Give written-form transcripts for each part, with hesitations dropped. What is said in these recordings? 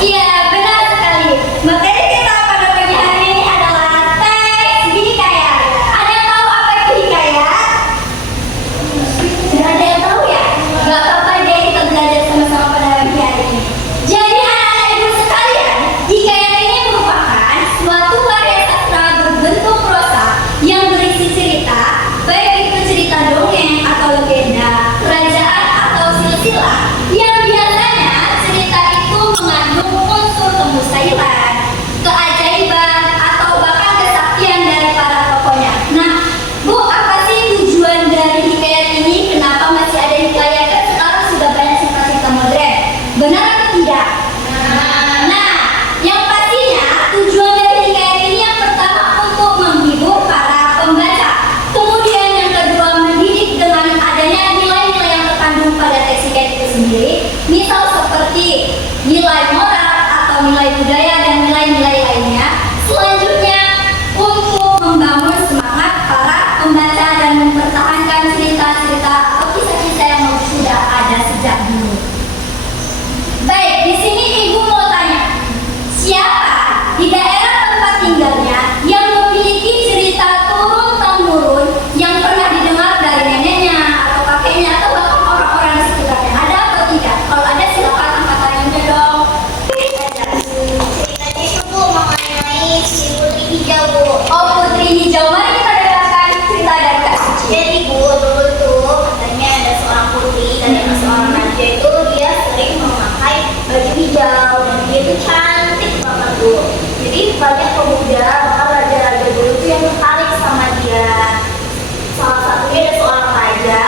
Iya, benar sekali. Materi kita pada pagi hari ini adalah teks hikayat. Ada yang tahu apa itu hikayat? Tidak ada yang tahu ya? Gak apa-apa deh, kita belajar sama-sama pada pagi hari ini. Jadi anak-anak ibu sekalian, hikayat ini merupakan suatu karya sastra berbentuk prosa yang berisi cerita, baik itu cerita dongeng atau legenda, kerajaan atau silsilah, yang biasanya cerita itu mengandung unsur kemustahilan, keajaiban, atau bahkan kesaktian dari para tokohnya. Nah, Bu, apa sih tujuan dari hikayat ini? Kenapa masih ada hikayat? Kan sekarang sudah banyak cerita-cerita modern. Benar atau tidak? Nah, yang pastinya tujuan dari hikayat ini yang pertama untuk menghibur para pembaca. Kemudian yang kedua mendidik dengan adanya nilai-nilai yang terkandung pada teks hikayat itu sendiri. Misal seperti nilai moral atau nilai budaya dan nilai-nilai lainnya. Selanjutnya untuk membangun semangat para pembaca dan mempertahankan cerita-cerita atau kisah-kisah yang sudah ada sejak dulu. Baik, di sini ibu mau tanya, siapa di daerah tempat tinggalnya yang memiliki cerita turun-temurun yang pernah didengar dari neneknya atau kakeknya atau bahkan orang-orang di sekitarnya? Ada atau tidak? Kalau ada silakan angkat tangannya dong. Ceritanya itu Bu mengenai si Putri Hijau Bu. Oh, Putri Hijau, mari kita dengarkan cerita dari Kak Suci. Jadi Bu, dulu tuh katanya ada seorang putri dan ada seorang raja itu dia sering memakai baju hijau dan dia itu cantik banget Bu. Jadi banyak pemuda bahkan raja-raja dulu tuh yang tertarik sama dia. Salah satunya ada seorang raja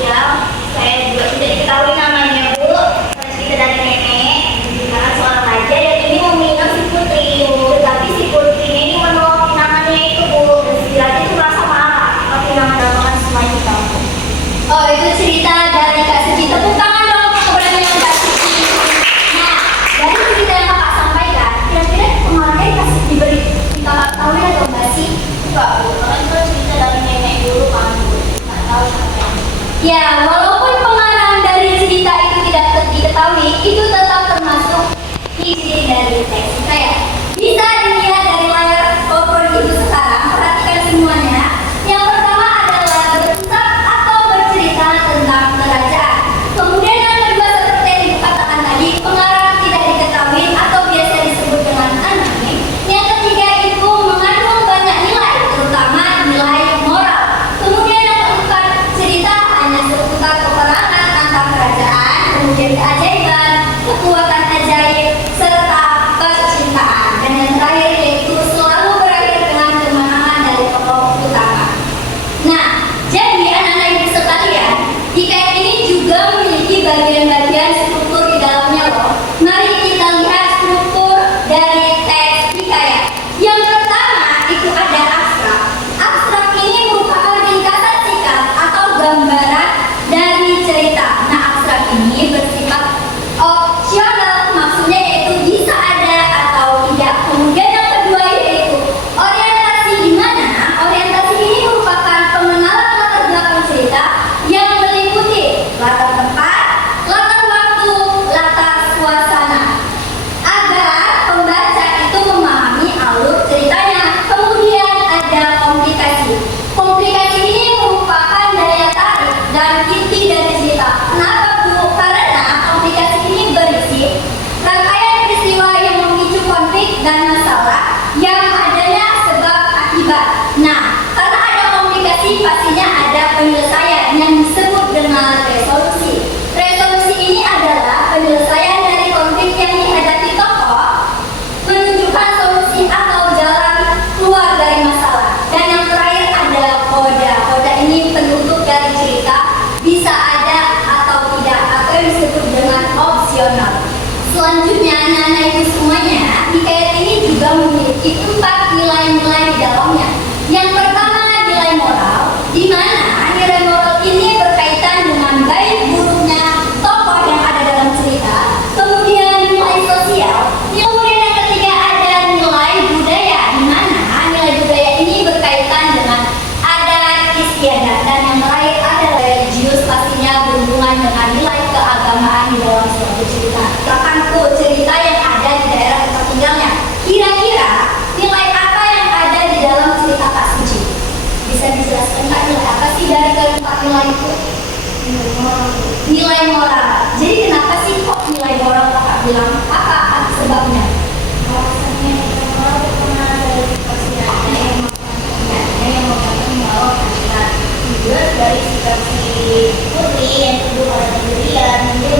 yang saya juga tidak diketahui namanya Bu, karena cerita dari nenek. Karena seorang raja yang ini meminang si putri, tetapi si putrinya ini menolak pinangannya itu Bu, dan si raja itu merasa marah kalau pinangan dagangan semua itu tahu. Oh, itu cerita dari Kak Suci. Tepuk tangan dong keberanian Kak Suci. Nah, dari cerita yang kakak sampaikan, kira-kira pengarangnya dikasih diberi kita tahu atau enggak sih? Enggak Bu, karena itu cerita dari nenek dulu kan Bu, nggak tahu siapa yang Ya, walaupun pengarang dari cerita itu tidak diketahui, itu tetap termasuk isi dari teks hikayat. Bisa dilihat dari layar PowerPoint itu sekarang, perhatikan semuanya. Yang pertama adalah berkisah atau bercerita tentang kerajaan. Kemudian yang kedua seperti yang dikatakan tadi, pengarang tidak diketahui atau biasa disebut dengan anonim. Yang ketiga itu mengandung banyak nilai, terutama nilai moral. Kemudian yang keempat, cerita hanya seputar peperangan antar kerajaan, kemudian keajaiban, kekuatan ajaib, serta percintaan. Dan yang terakhir yaitu selalu berakhir dengan kemenangan dari tokoh utama. Nah, jadi anak-anak ibu sekalian, hikayat ini juga memiliki bagian-bagian struktur di dalamnya loh. Mari kita lihat struktur dari teks hikayat. Yang pertama itu ada abstrak. Abstrak ini merupakan ringkasan singkat atau gambaran dari cerita. Nah, abstrak ini bersifat opsional, maksudnya yaitu bisa ada atau tidak. Kemudian yang kedua yaitu orientasi, di mana orientasi ini merupakan pengenalan latar belakang cerita yang meliputi latar tempat, latar waktu, latar suasana, agar pembaca itu memahami alur ceritanya. Kemudian ada komplikasi. Komplikasi ini merupakan daya tarik dan inti dari cerita. Kenapa Bu? Karena komplikasi ini berisi rangkaian peristiwa yang memicu konflik dan masalah yang adanya sebab akibat. Nah, karena ada komplikasi pastinya ada penyelesaian yang disebut dengan resolusi. Resolusi ini adalah penyelesaian dari konflik yang dihadapi tokoh, menunjukkan solusi atau jalan keluar dari masalah. Dan yang terakhir ada koda. Koda ini penutup dari cerita, bisa ada atau tidak, atau yang disebut dengan opsional. Selanjutnya, anak-anak ibu semuanya, hikayat ini juga memiliki 4 nilai-nilai di dalamnya. Yang pertama, nilai moral, di mana nilai moral ini berkaitan dengan baik buruknya tokoh yang ada dalam cerita. Kemudian nilai sosial. Kemudian yang ketiga ada nilai budaya, di mana nilai budaya ini berkaitan dengan adat istiadat. Dan yang terakhir ada religius, pastinya berhubungan dengan nilai keagamaan di dalam suatu cerita. Bahkan cerita nilai itu? Nilai moral. Jadi kenapa sih kok nilai moral kakak bilang? Apa sebabnya? Alasannya nilai moral karena dari situasi yang membangun moral kandidat. Juga dari sikap si Putri yang teguh pada pendirian, dia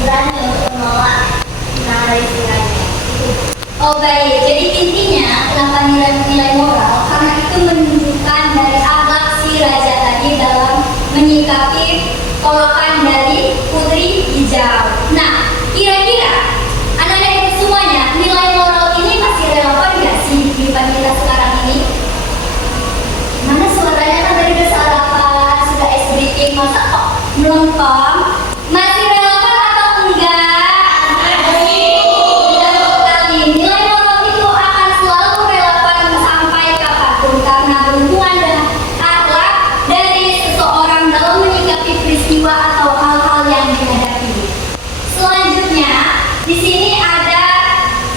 berani untuk menolak dari sikapnya. Oh baik, jadi intinya kenapa nilai moral? Karena itu menunjukkan dari akhlak si raja tadi dalam menyikapi tolakan dari putri hijau. Nah, kira-kira anak-anak itu semuanya nilai moral ini masih relevan nggak sih di kehidupan kita sekarang ini? Mana suaranya kan dari udah sarapan, sudah es breaking, masa kok melengkong? Masih relevan atau enggak? Nilai moral itu akan selalu relevan sampai kapanpun karena berhubungan dengan akhlak dari seseorang dalam menyikapi peristiwa atau hal-hal yang dihadapi. Selanjutnya, di sini ada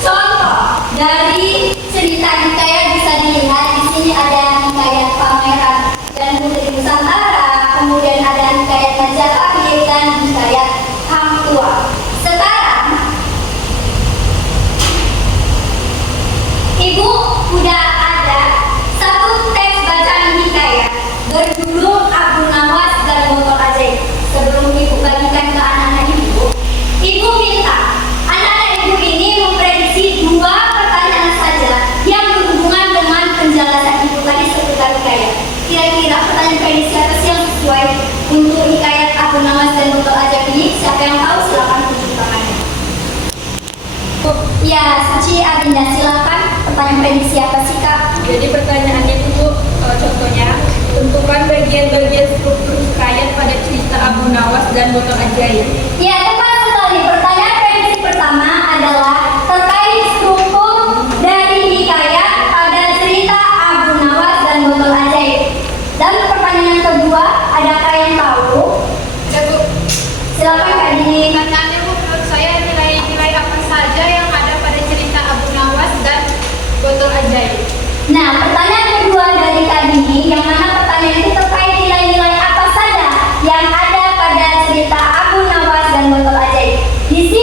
contoh dari cerita hikayat bisa dilihat. Di sini ada hikayat Pangeran dan Putri Nusantara, kemudian ada hikayat Majapahit dan hikayat Hang Tuah. Sekarang Ibu udah ada satu teks bacaan hikayat berjudul Abu Nawas dan Botol Ajaib. Sebelum Ibu bagikan ke anak-anak Ibu minta anak-anak Ibu ini memprediksi 2 pertanyaan saja yang berhubungan dengan penjelasan Ibu tadi seputar hikayat. Kira-kira pertanyaan prediksi apa sih yang sesuai untuk hikayat Abu Nawas dan Botol Ajaib ini? Siapa yang tahu silakan tunjuk tangannya. Ya, Suci Abinda, silakan. Pertanyaan prediksi apa sih Kak? Jadi pertanyaannya itu Bu, contohnya tentukan bagian-bagian struktur hikayat pada cerita Abu Nawas dan Botol Ajaib. Ya, tepat sekali. Pertanyaan prediksi pertama adalah terkait struktur dari hikayat pada cerita Abu Nawas dan Botol Ajaib. Dan pertanyaan kedua, adakah yang tahu? Ya Bu, Silakan Kak Dini. pertanyaannya Bu, menurut saya nilai-nilai apa saja yang ada pada cerita Abu Nawas dan Botol Ajaib? Nah, pertanyaan kedua dari Kak Dini, yang mana pertanyaan itu terkait nilai-nilai apa saja yang ada pada cerita Abu Nawas dan Botol Ajaib. Di sini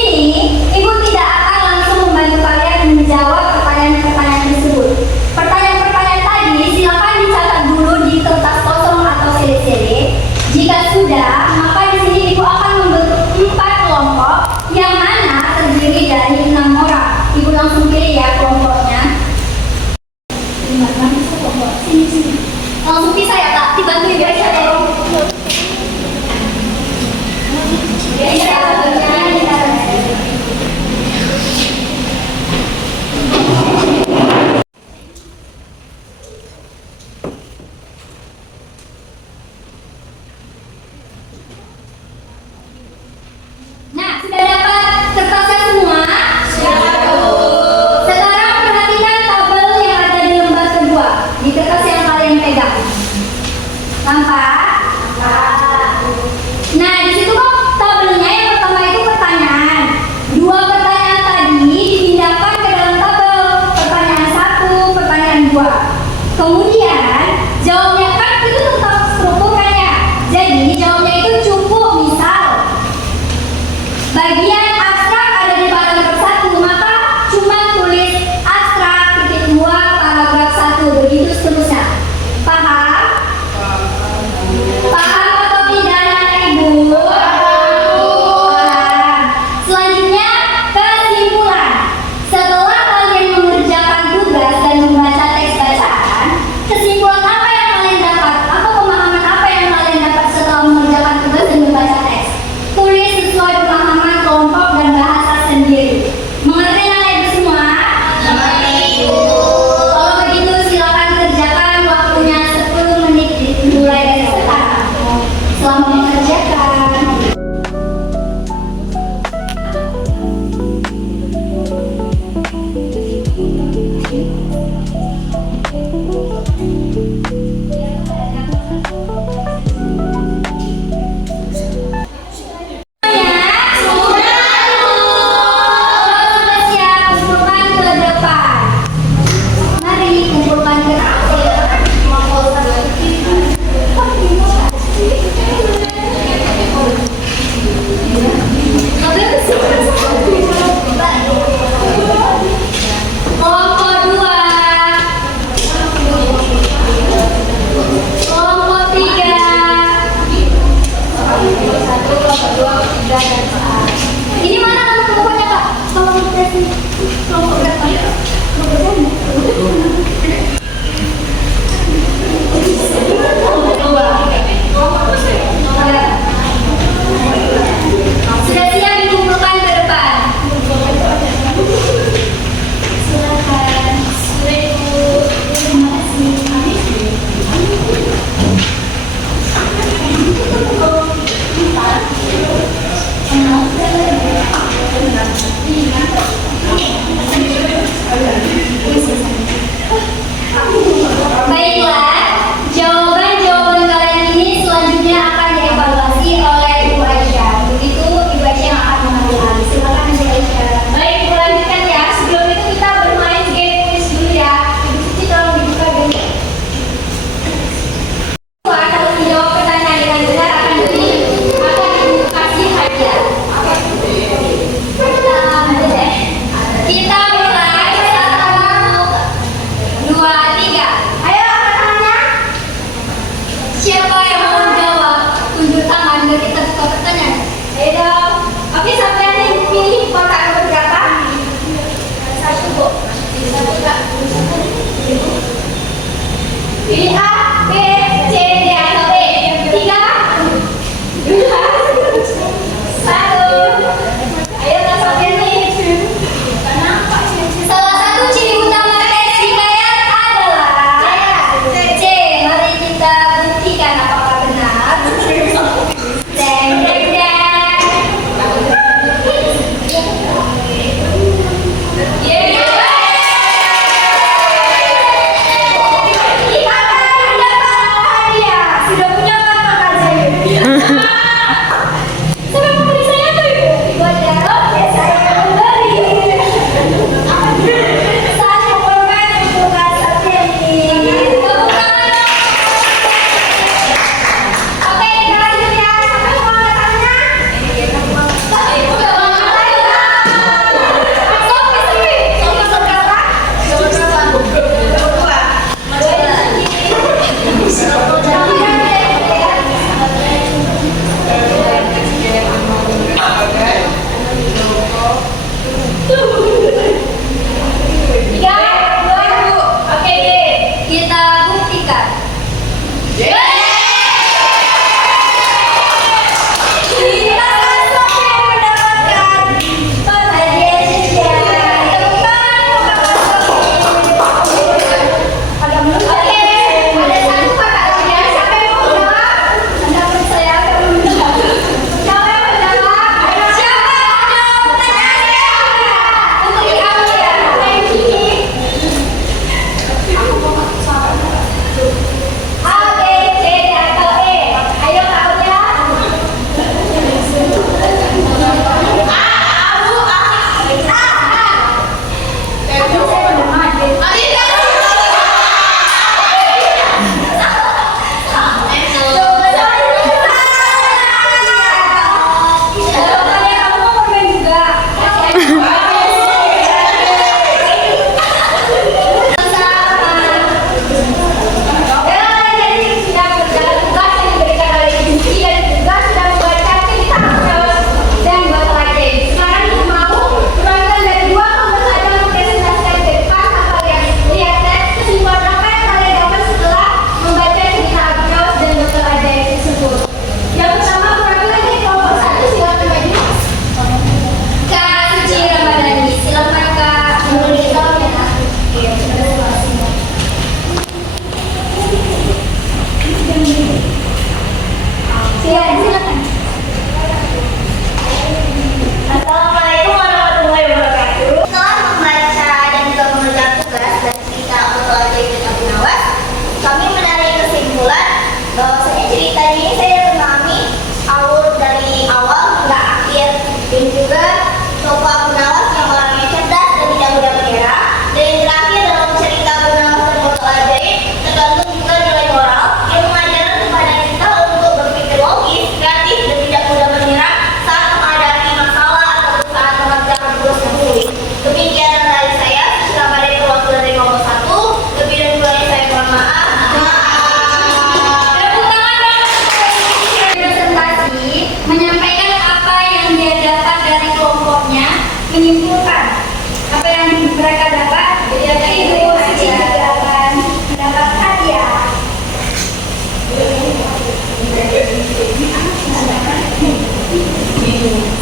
yang mereka dapat, itu Cici juga akan mendapat hadiah.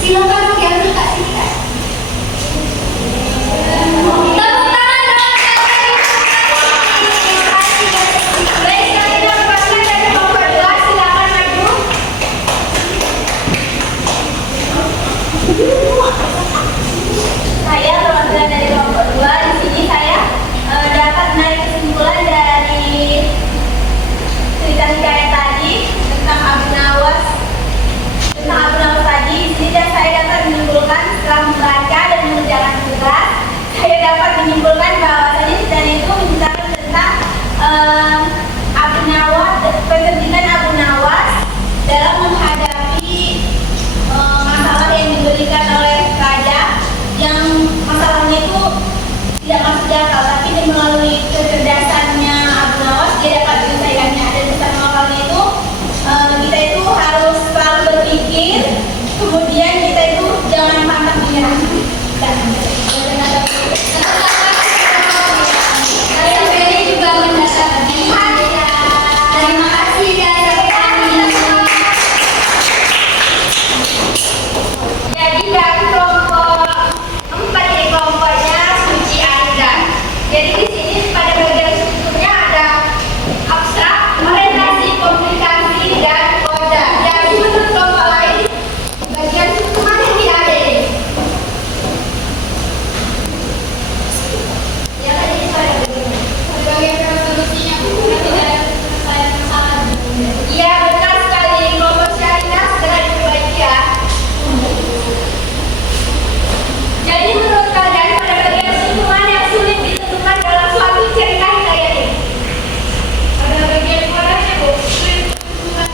Silakan diambil Kak Sini Kak. Tepuk tangan dong. Baik, kami dapatkan dari kelompok 2, silakan maju. Saya perwakilan dari kelompok 2. Di sini saya dapat menarik kesimpulan dari cerita hikayat tadi tentang Abu Nawas. Tadi, di sini saya dapat menyimpulkan setelah membaca dan mengerjakan tugas, saya dapat menyimpulkan bahwa tadi cerita itu menceritakan tentang Abu Nawas, kecerdikan Abu Nawas dalam menghadapi masalah yang diberikan oleh raja, yang masalahnya itu tidak masuk di akal, tapi melalui kecerdasannya Abu Nawas dia dapat menyelesaikannya. Dan pesan moralnya itu kita itu harus selalu berpikir, kemudian kita itu jangan pantang menyerah. Saya Feli juga mendapat hadiah. Terima kasih dari kami. Jadi dari kelompok 4 ini kelompoknya Suci Anda. Jadi di sini pada bagian strukturnya ada abstrak, orientasi, komunikasi, dan koda. Jadi menurut kelompok lain bagian struktur mana yang tidak ada ini? Ya tadi itu ada begini. Bagian resolusinya tidak ada penyelesaian masalah. Iya benar sekali, kelompok syariah segera diperbaiki ya. Jadi menurut kalian pada bagian struktur mana yang sulit ditentukan dalam suatu cerita hikayat ini? Pada bagian kodanya Bu, sulit ditentukan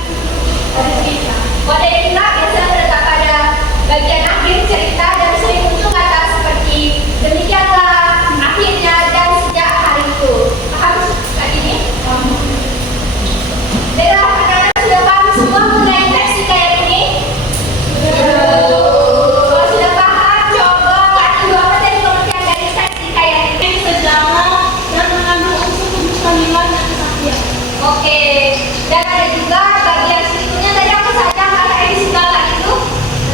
pada cerita. Kode cerita biasanya terletak pada bagian akhir cerita dan sering muncul kata seperti demikianlah, akhirnya, dan sejak hari itu. Paham kali ini? Baiklah, kalian sudah paham semua mengenai teks hikayat ini? Kalau sudah paham, coba kasih apa dari pengertian dari teks hikayat ini. Sejarah dan mengandung unsur kemustahilian dan kesaktian. Oke, dan ada juga bagian strukturnya tadi apa saja kata yang segala itu?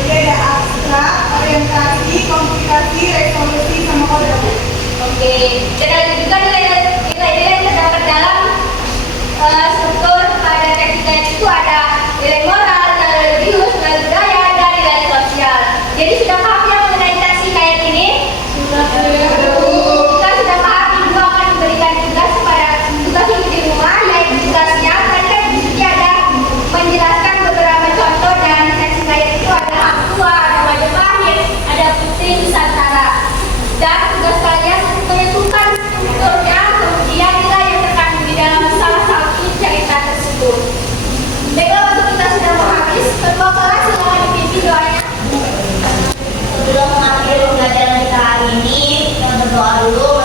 Jadi ada abstrak, orientasi, komunikasi, resolusi, sama kode. Oke, dan ada juga nilai-nilai yang terdapat dalam struktur pada teks hikayat itu ada nilai moral, nilai religius, nilai budaya, dan nilai sosial. Jadi sudah paham ya mengenai teks hikayat ini? Kita sudah paham ibu akan memberikan tugas untuk di rumah, yaitu tugasnya tadi di sini ada menjelaskan beberapa contoh dan teks hikayat itu ada hak tua, ada Majapahit, ada Putri Nusantara. Dan tugas kalian untuk menentukan strukturnya, kemudian nilai yang terkandung di dalam salah satu cerita tersebut. Baiklah, waktu kita sudah mau habis, kedua kelas silakan dipimpin doanya. Sebelum mengakhiri pembelajaran kita hari ini, kita berdoa dulu.